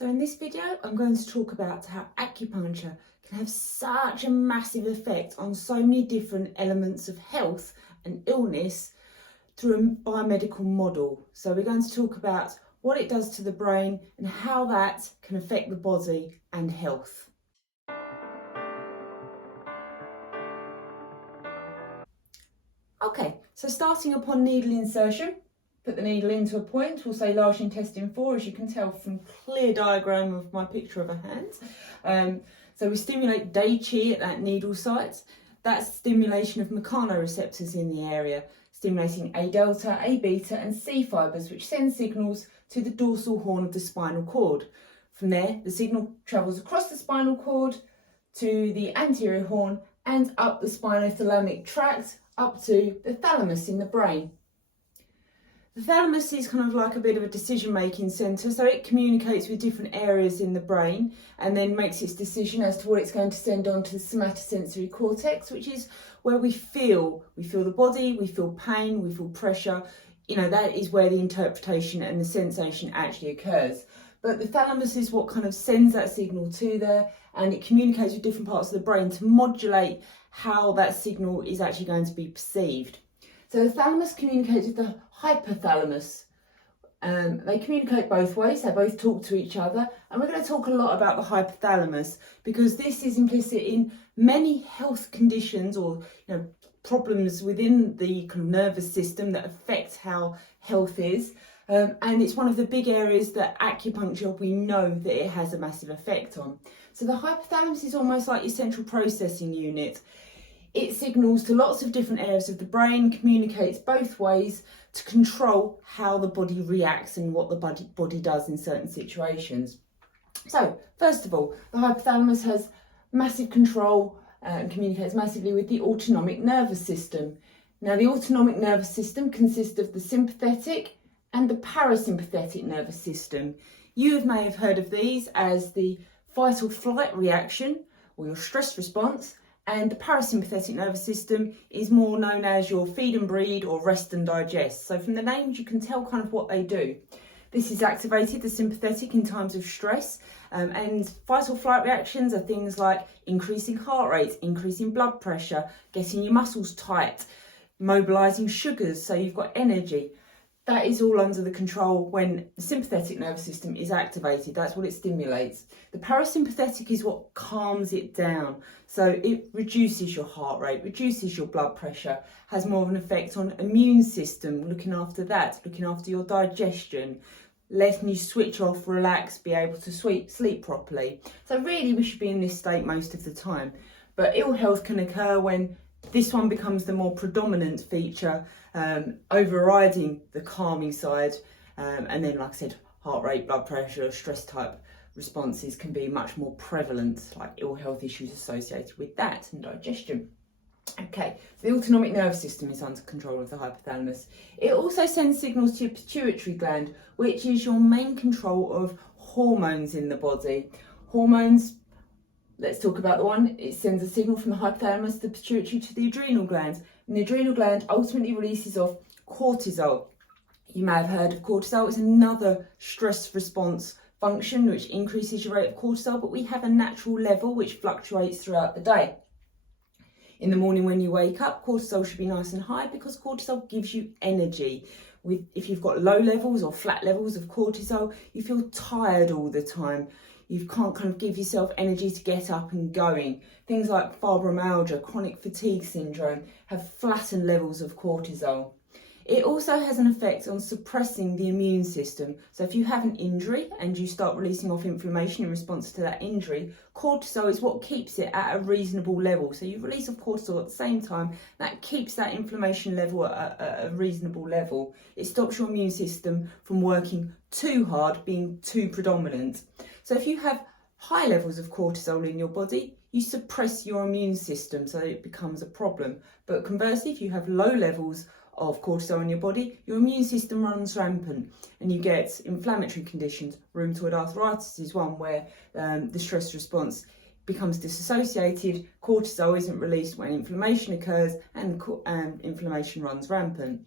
So in this video, I'm going to talk about how acupuncture can have such a massive effect on so many different elements of health and illness through a biomedical model. So we're going to talk about what it does to the brain and how that can affect the body and health. Okay, so starting upon needle insertion, put the needle into a point, we'll say large intestine 4, as you can tell from clear diagram of my picture of a hand. So we stimulate Dai Qi at that needle site. That's stimulation of mechanoreceptors in the area, stimulating A delta, A beta and C fibres, which send signals to the dorsal horn of the spinal cord. From there, the signal travels across the spinal cord to the anterior horn and up the spinothalamic tract up to the thalamus in the brain. The thalamus is kind of like a bit of a decision-making centre, so it communicates with different areas in the brain and then makes its decision as to what it's going to send on to the somatosensory cortex, which is where we feel the body, we feel pain, we feel pressure. You know, that is where the interpretation and the sensation actually occurs. But the thalamus is what kind of sends that signal to there, and it communicates with different parts of the brain to modulate how that signal is actually going to be perceived. So the thalamus communicates with the hypothalamus. They communicate both ways, they both talk to each other, and we're going to talk a lot about the hypothalamus because this is implicit in many health conditions or problems within the kind of nervous system that affect how health is. And it's one of the big areas that acupuncture, we know that it has a massive effect on. So the hypothalamus is almost like your central processing unit. It signals to lots of different areas of the brain, communicates both ways to control how the body reacts and what the body does in certain situations. So first of all, the hypothalamus has massive control and communicates massively with the autonomic nervous system. Now the autonomic nervous system consists of the sympathetic and the parasympathetic nervous system. You may have heard of these as the fight or flight reaction or your stress response, and the parasympathetic nervous system is more known as your feed and breed or rest and digest. So from the names you can tell kind of what they do. This is activated, the sympathetic, in times of stress, and fight or flight reactions are things like increasing heart rate, increasing blood pressure, getting your muscles tight, mobilising sugars so you've got energy. That is all under the control when the sympathetic nervous system is activated. That's what it stimulates. The parasympathetic is what calms it down. So it reduces your heart rate, reduces your blood pressure, has more of an effect on immune system, looking after that, looking after your digestion, letting you switch off, relax, be able to sleep properly. So really we should be in this state most of the time. But ill health can occur when this one becomes the more predominant feature, overriding the calming side, and then, like I said, heart rate, blood pressure, stress type responses can be much more prevalent, like ill health issues associated with that and digestion. Okay, so the autonomic nervous system is under control of the hypothalamus. It also sends signals to your pituitary gland, which is your main control of hormones in the body. Hormones, let's talk about the one. It sends a signal from the hypothalamus to the pituitary to the adrenal gland. And the adrenal gland ultimately releases off cortisol. You may have heard of cortisol. It's another stress response function which increases your rate of cortisol, but we have a natural level which fluctuates throughout the day. In the morning when you wake up, cortisol should be nice and high because cortisol gives you energy. If you've got low levels or flat levels of cortisol, you feel tired all the time. You can't kind of give yourself energy to get up and going. Things like fibromyalgia, chronic fatigue syndrome have flattened levels of cortisol. It also has an effect on suppressing the immune system. So if you have an injury and you start releasing off inflammation in response to that injury, cortisol is what keeps it at a reasonable level. So you release off cortisol at the same time, that keeps that inflammation level at a reasonable level. It stops your immune system from working too hard, being too predominant. So if you have high levels of cortisol in your body, you suppress your immune system, so it becomes a problem. But conversely, if you have low levels of cortisol in your body, your immune system runs rampant and you get inflammatory conditions. Rheumatoid arthritis is one where the stress response becomes disassociated, cortisol isn't released when inflammation occurs, and inflammation runs rampant.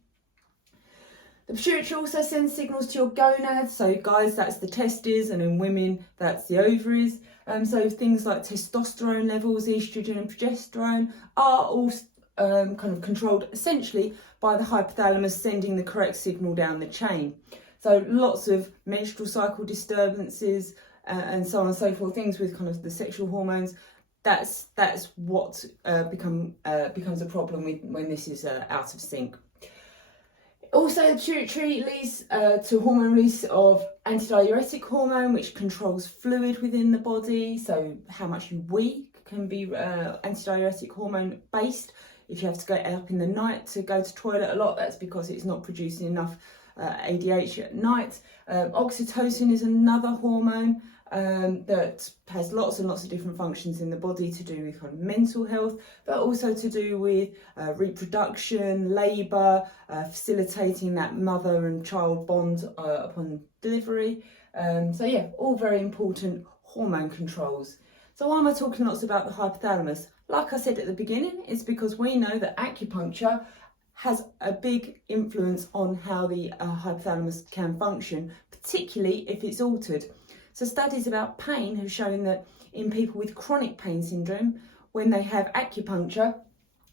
The pituitary also sends signals to your gonads. So guys, that's the testes, and in women, that's the ovaries. So things like testosterone levels, estrogen and progesterone are all kind of controlled essentially by the hypothalamus sending the correct signal down the chain. So lots of menstrual cycle disturbances and so on and so forth, things with kind of the sexual hormones. That's what becomes a problem when this is out of sync. Also, the pituitary leads to hormone release of antidiuretic hormone, which controls fluid within the body. So how much you wee can be antidiuretic hormone based. If you have to get up in the night to go to toilet a lot, that's because it's not producing enough ADH at night. Oxytocin is another hormone that has lots and lots of different functions in the body to do with kind of mental health, but also to do with reproduction, labour, facilitating that mother and child bond upon delivery. So yeah, all very important hormone controls. So why am I talking lots about the hypothalamus? Like I said at the beginning, it's because we know that acupuncture has a big influence on how the hypothalamus can function, particularly if it's altered. So studies about pain have shown that in people with chronic pain syndrome, when they have acupuncture,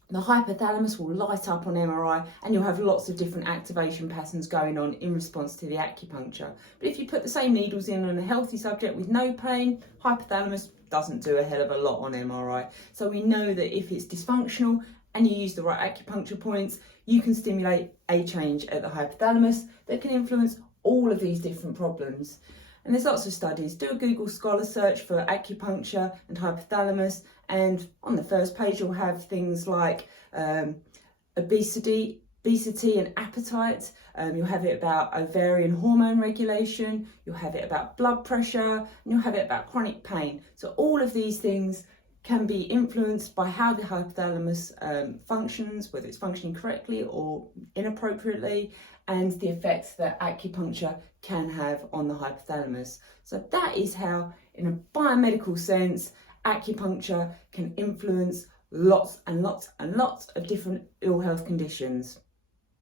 the hypothalamus will light up on MRI and you'll have lots of different activation patterns going on in response to the acupuncture. But if you put the same needles in on a healthy subject with no pain, hypothalamus doesn't do a hell of a lot on MRI. So we know that if it's dysfunctional and you use the right acupuncture points, you can stimulate a change at the hypothalamus that can influence all of these different problems. And there's lots of studies. Do a Google Scholar search for acupuncture and hypothalamus, and on the first page you'll have things like obesity and appetite. You'll have it about ovarian hormone regulation, you'll have it about blood pressure, and you'll have it about chronic pain. So all of these things can be influenced by how the hypothalamus functions, whether it's functioning correctly or inappropriately, and the effects that acupuncture can have on the hypothalamus. So that is how, in a biomedical sense, acupuncture can influence lots and lots and lots of different ill health conditions.